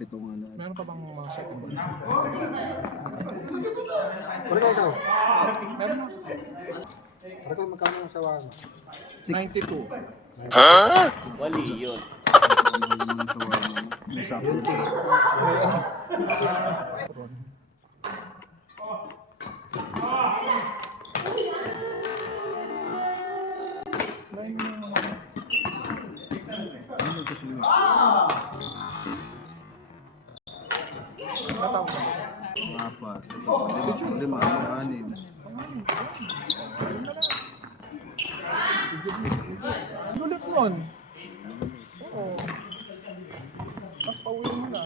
pitong ano. Meron pa bang mga second ball? Pare ka ikaw. Meron. Pare ka magkano ang sawa mo? 92. Wali yun. May sakto. Apat. Lima. Anin. Gulit nun. Oo. Tapos pauwi mo na.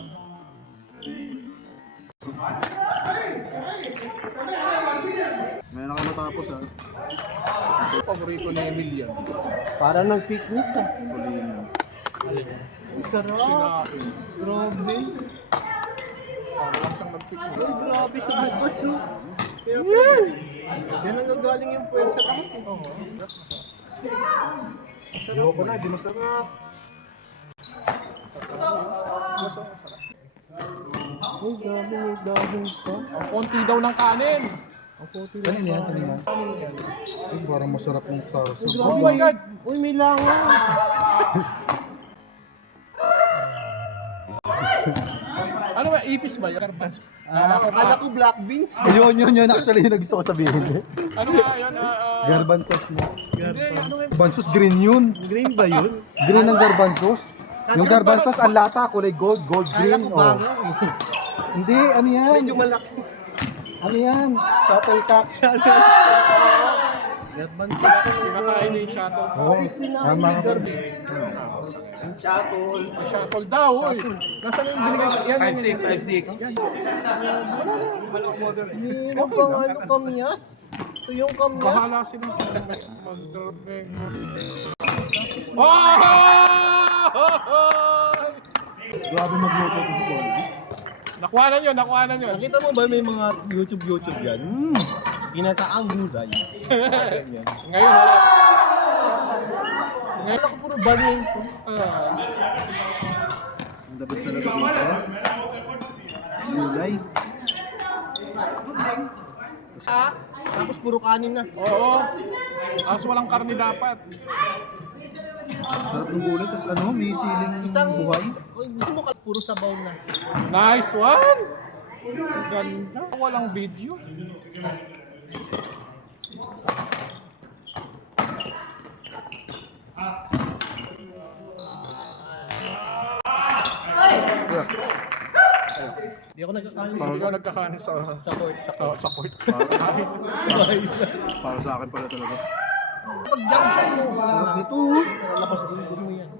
Meron ka matapos ha. Paborito ni Emilian. Para ng picnic ka. Kulina. Sarap. Grabe. Parang lang siyang nag-picnic. Ay, grabe sa bukas yun. Yan ang gagaling yung puwersa ka. Oo. Ayoko na, di masarap. Ay, grabe, may dahon pa. Ang konti daw ng kanin. Ang puti lang. Kanina yan, kanina. Ay, parang masarap yung sarap. Oh my God! Uy, may langaw. Ano ba? Ipis ba? Garbas? Akala ko black beans. Yun. Actually, yung gusto ko sabihin. Ano nga yun? Garban sauce mo. Hindi, ano nga? Garban sauce, green yun. Green ba yun? Green ang garban sauce. Yung garban sauce, ang lata, kulay gold, green. Oh. Hindi, ano yan? Medyo malaki. Ano yan? Shuttlecock. Garban sauce. Pinakain ni Shuttle. Oo. Tama ka ba? Shuttle daw, oy. Nasaan yung binigay sa yan? 5'6". Hindi bang ano kamyas? Ito yung kamyas. Bahala sila. Mag-drobeng. Oh! Grabe magluto ito si Paul. Nakuha na yun. Nakita mo ba may mga YouTube yan? Pinataang gulay. Ngayon, wala. Ngayon ako puro baling ito. Ang dapat talaga dito. Gulay. Tapos puro kanin na. Oo. Kaso walang karne dapat. Sarap ng gulay. Tapos ano, may siling buhay. Oy, gusto mo ka puro sabaw na. Nice one! Ganda. Walang video. Hindi ako nagkakanin Hindi ka nagkakanin sa court. sa court. Para sa akin pala talaga. Pag junction mo, Sarap nito. labas sa ilog mo yan.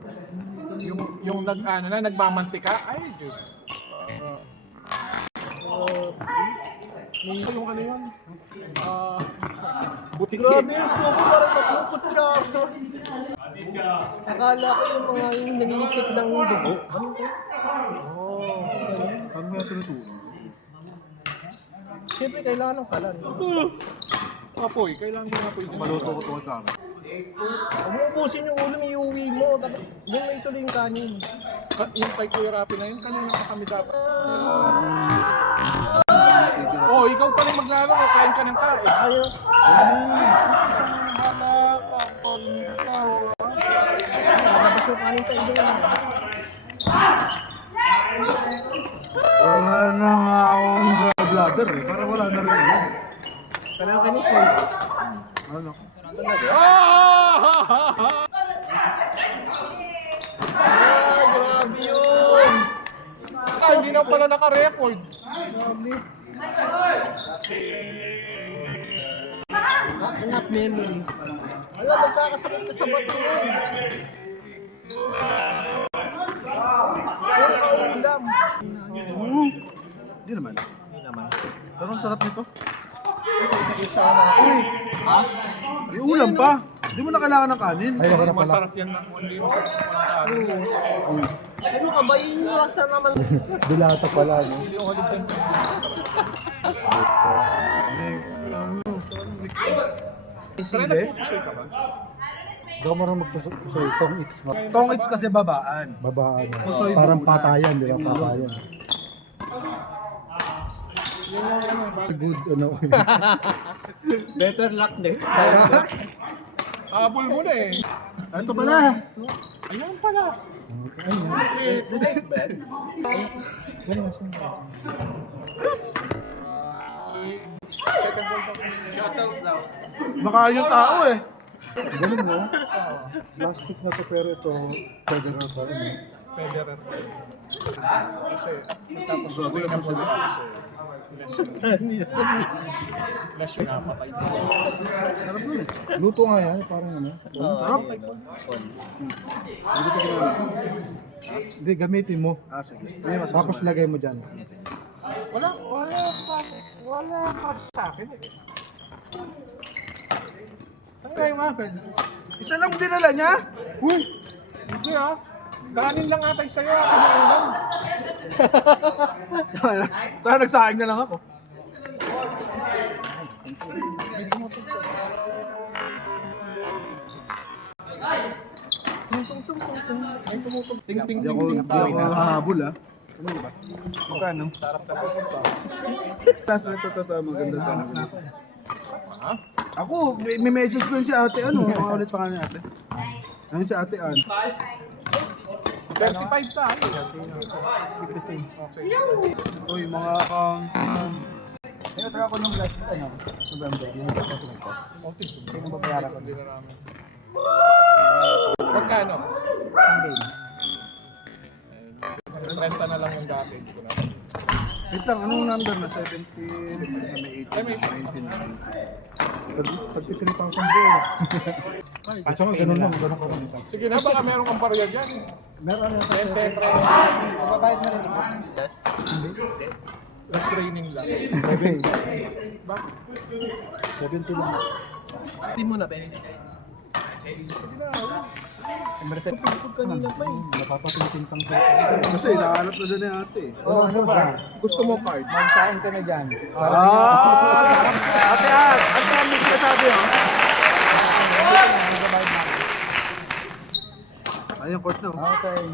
yung nagmamantika. Ay, Diyos. Yung ano yun? Butiki. Grabe yung suko, parang tatlong kutsara. Akala ko yung mga yung naninikit ng dugo. Ano to? Paano kaya ito nito? Siyempre kailangan ng kalan. Apoy. Kailangan mo apoy. Maluto ko ito sa akin. Huwag mo ubusin yung ulo, iuwi mo. Tapos yun may tuloy yung kanin. Yung kay Kuya Rapi na yun, kanina pa kami dapat. Oh, ikaw pa rin maglaro. Kain ka ng kain. Ayaw. Labas yung kanin sa ilong. Wala na nga akong bladder eh. Parang wala na rin yun. Pero kanin siya. Ano? Grabe yun. Hindi na pala naka-record. Enough memory. Alam, magkakasakit ka sa bato yun. Puro kaulam. Hindi naman. Pero ang sarap nito. Sana ako eh. May ulam pa. Hindi mo na kailangan ng kanin. Ay, ako na pala. Masarap yan na. Hindi masarap yung kanin. Ano ka ba? Yun yung laksa naman. Dulata pala. No? Sila nagpupusay ka ba? Daw marunong magpusoy. Tong it's Tongits kasi babaan. babaan. Pusoy Parang muna. patayan, di ba? Patayan. Good, ano. Better luck next time. Habol mo na eh. Ito pala. Ayan pala. This is bad. Shoutouts daw. Baka yung tao eh. Galing mo. Plastic na to pero ito, federal pa rin. Federer. Kasi, Tapos sabi lang mo sila. last yun napatay. Sarap nun eh. Luto nga yan, parang ano. Sarap. Hindi ko ginamit. Hindi, gamitin mo. Sige. May mas Tapos lagay mo dyan. Wala pa sa akin eh. Ano kayo nga, Fed? Isa lang dinala niya? Uy! Hindi ah. Kanin lang atay sa'yo, akin ang ulam. Saka nagsaing na lang ako. Hindi ako nakahabol ah. Magkano? Tapos ito, maganda ito. Ako, may message ko yun si ate, ano, ulit pa kanya ate. Ano si ate, 35 tayo. Uy, mga Ayun, taga ko nung last, November. Yung tapos na ito. Sino babayaran ko? Hindi na namin. Magkano? Renta na lang yung dati. Hindi ko na. wait lang, anong number na? 17, may 18, 19, Pag 3,000 bro. At saka ganun lang, ganun ko rin. Sige na, baka meron kang barya dyan. Meron na tayo. 10, 30. Babayad na rin. Last training lang. 70. Bakit? 70 lang. Hindi mo na, Ben. Kanina pa eh. Napapatingting-tang sa Kasi nahanap na siya ni ate. ano ba? Gusto mo card? Magsain ka na dyan. Ate Ann, may sinasabi oh. Ayun, court na. Okay.